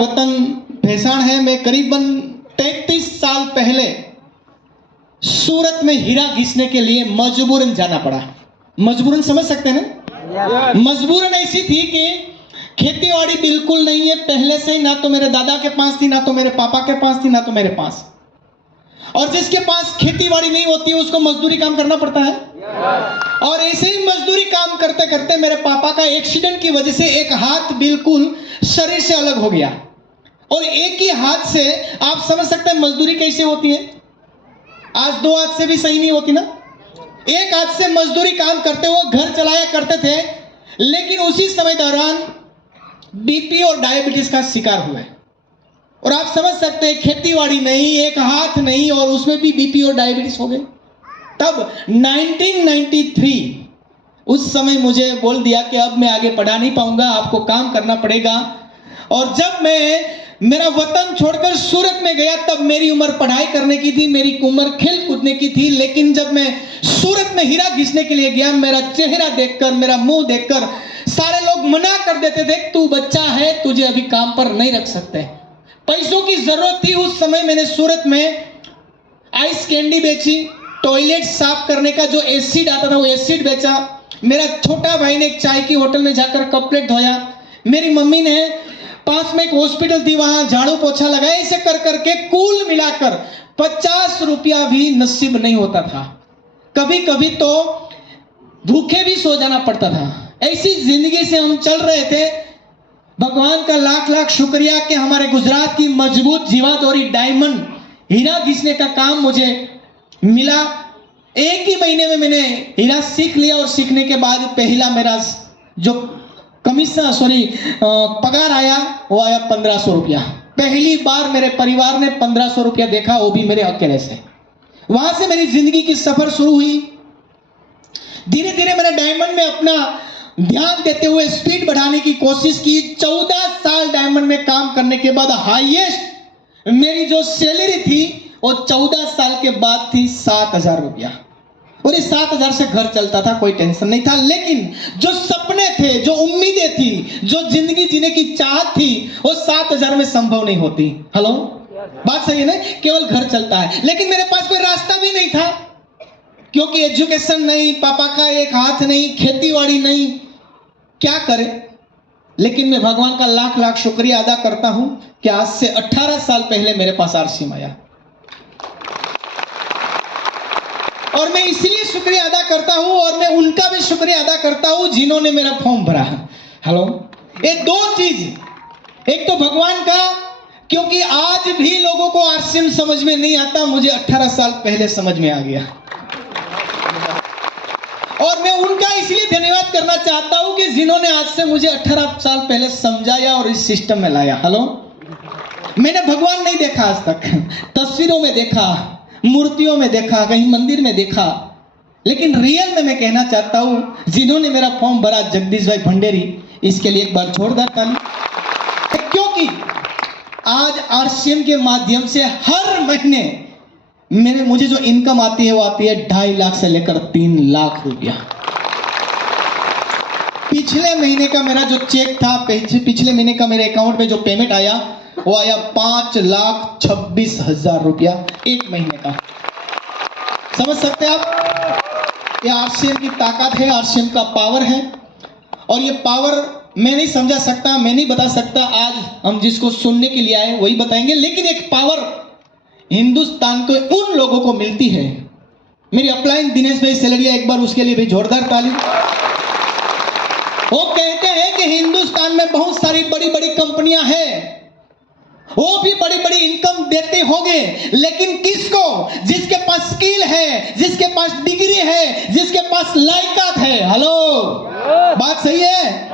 वतन भैसाण है। मैं करीबन 33 साल पहले सूरत में हीरा घिसने के लिए मजबूरन जाना पड़ा। मजबूरन समझ सकते हैं ना? मजबूरन ऐसी थी कि खेतीबाड़ी बिल्कुल नहीं है पहले से ही, ना तो मेरे दादा के पास थी, ना तो मेरे पापा के पास थी, ना तो मेरे पास। और जिसके पास खेतीबाड़ी नहीं होती उसको मजदूरी काम करना पड़ता है। और ऐसे ही मजदूरी काम करते करते मेरे पापा का एक्सीडेंट की वजह से एक हाथ बिल्कुल शरीर से अलग हो गया। और एक ही हाथ से आप समझ सकते हैं मजदूरी कैसे होती है। आज दो हाथ से भी सही नहीं होती ना। एक हाथ से मजदूरी काम करते हुए घर चलाया करते थे, लेकिन उसी समय दौरान बीपी और डायबिटीज का शिकार हुए। और आप समझ सकते हैं खेतीबाड़ी नहीं, एक हाथ नहीं, और उसमें भी बीपी और डायबिटीज हो गए। तब 1993 उस समय मुझे बोल दिया कि अब मैं आगे पढ़ा नहीं पाऊंगा, आपको काम करना पड़ेगा। और जब मैं मेरा वतन छोड़कर सूरत में गया तब मेरी उम्र पढ़ाई करने की थी, मेरी उम्र खेल कूदने की थी। लेकिन जब मैं सूरत में हीरा घिसने के लिए गया, मेरा चेहरा देखकर, मेरा मुंह देखकर सारे लोग मना कर देते थे, तू बच्चा है, तुझे अभी काम पर नहीं रख सकते। पैसों की जरूरत थी उस समय। मैंने सूरत में आइस कैंडी बेची, टॉयलेट साफ करने का जो एसिड आता था वो एसिड बेचा। मेरा छोटा भाई ने एक चाय की होटल में जाकर कप प्लेट धोया। मेरी मम्मी ने पास में एक हॉस्पिटल थी, वहां झाड़ू पोछा लगाया। ऐसे कर करके कुल मिलाकर 50 रुपया भी नसीब नहीं होता था। कभी कभी तो भूखे भी सो जाना पड़ता था। ऐसी जिंदगी से हम चल रहे थे। भगवान का लाख लाख शुक्रिया कि हमारे गुजरात की मजबूत जीवादोरी डायमंड हीरा घिसने का काम मुझे मिला। एक ही महीने में मैंने हीरा सीख लिया। और सीखने के बाद पहला मेरा जो पगार आया वो आया 1500 रुपया। पहली बार मेरे परिवार ने 1500 रुपया देखा, वो भी मेरे अकेले से। वहां से मेरी जिंदगी की सफर शुरू हुई। धीरे धीरे मैंने डायमंड में अपना ध्यान देते हुए स्पीड बढ़ाने की कोशिश की। 14 साल डायमंड में काम करने के बाद हाईएस्ट मेरी जो सैलरी थी वो 14 साल के बाद थी 7000 रुपया। और इस 7000 से घर चलता था, कोई टेंशन नहीं था। लेकिन जो सपने थे, जो उम्मीदें थी, जो जिंदगी जीने की चाहत थी, वो 7000 में संभव नहीं होती। हेलो, बात सही है ना? केवल घर चलता है, लेकिन मेरे पास कोई रास्ता भी नहीं था, क्योंकि एजुकेशन नहीं, पापा का एक हाथ नहीं, खेतीबाड़ी नहीं, क्या करे। लेकिन मैं भगवान का लाख लाख शुक्रिया अदा करता हूं कि आज से 18 साल पहले मेरे पास आरसीएम आया। और मैं इसलिए शुक्रिया अदा करता हूं, और मैं उनका भी शुक्रिया अदा करता हूं जिन्होंने मेरा फॉर्म भरा। हेलो, ये दो चीज, एक तो भगवान का, क्योंकि आज भी लोगों को आरसीएम समझ में नहीं आता, मुझे 18 साल पहले समझ में आ गया। और मैं उनका इसलिए धन्यवाद करना चाहता हूं कि जिन्होंने आज से मुझे 18 साल पहले समझाया और इस सिस्टम में लाया। हेलो, मैंने भगवान नहीं देखा आज तक, तस्वीरों में देखा, मूर्तियों में देखा, कहीं मंदिर में देखा, लेकिन रियल में मैं कहना चाहता हूं जिन्होंने मेरा फॉर्म भरा, जगदीश भाई भंडेरी, इसके लिए एक बार जोरदार ताली। क्योंकि आज आरसीएम के माध्यम से हर महीने मुझे जो इनकम आती है वो आती है 2.5 लाख से लेकर 3 लाख रुपया। पिछले महीने का मेरा जो चेक था, पिछले महीने का मेरे अकाउंट में जो पेमेंट आया वो आया 5,26,000 रुपया एक महीने का। समझ सकते हैं आप? ये आरसीएम की ताकत है, आरसीएम का पावर है। और ये पावर मैं नहीं समझा सकता, मैं नहीं बता सकता। आज हम जिसको सुनने के लिए आए वही बताएंगे। लेकिन एक पावर हिंदुस्तान को उन लोगों को मिलती है। मेरी अपलाइन दिनेश भाई सैलरिया, एक बार उसके लिए भी जोरदार ताली। वो कहते हैं कि हिंदुस्तान में बहुत सारी बड़ी बड़ी कंपनियां हैं, वो भी बड़ी बड़ी इनकम देते होंगे, लेकिन किसको? जिसके पास स्किल है, जिसके पास डिग्री है, जिसके पास लायकात है। हेलो, बात सही है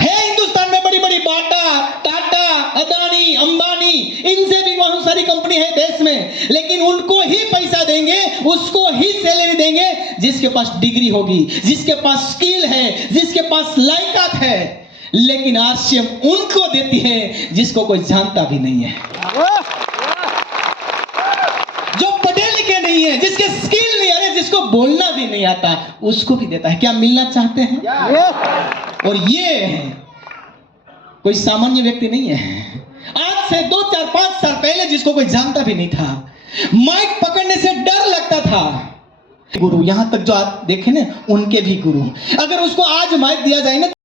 हिंदुस्तान में बड़ी बड़ी बाटा, टाटा, अदानी, अंबानी, इनसे भी बहुत सारी कंपनी है देश में, लेकिन उनको ही पैसा देंगे, उसको ही सैलरी देंगे जिसके पास डिग्री होगी, जिसके पास स्किल है, जिसके पास लायकात है। लेकिन आरसीएम उनको देती है जिसको कोई जानता भी नहीं है, जो पढ़े लिखे नहीं है, जिसके स्किल नहीं है, जिसको बोलना भी नहीं आता, उसको भी देता है। क्या मिलना चाहते हैं? और ये कोई सामान्य व्यक्ति नहीं है। आज से 2, 4, 5 साल पहले जिसको कोई जानता भी नहीं था, माइक पकड़ने से डर लगता था। गुरु, यहां तक जो आप देखे ना, उनके भी गुरु, अगर उसको आज माइक दिया जाए ना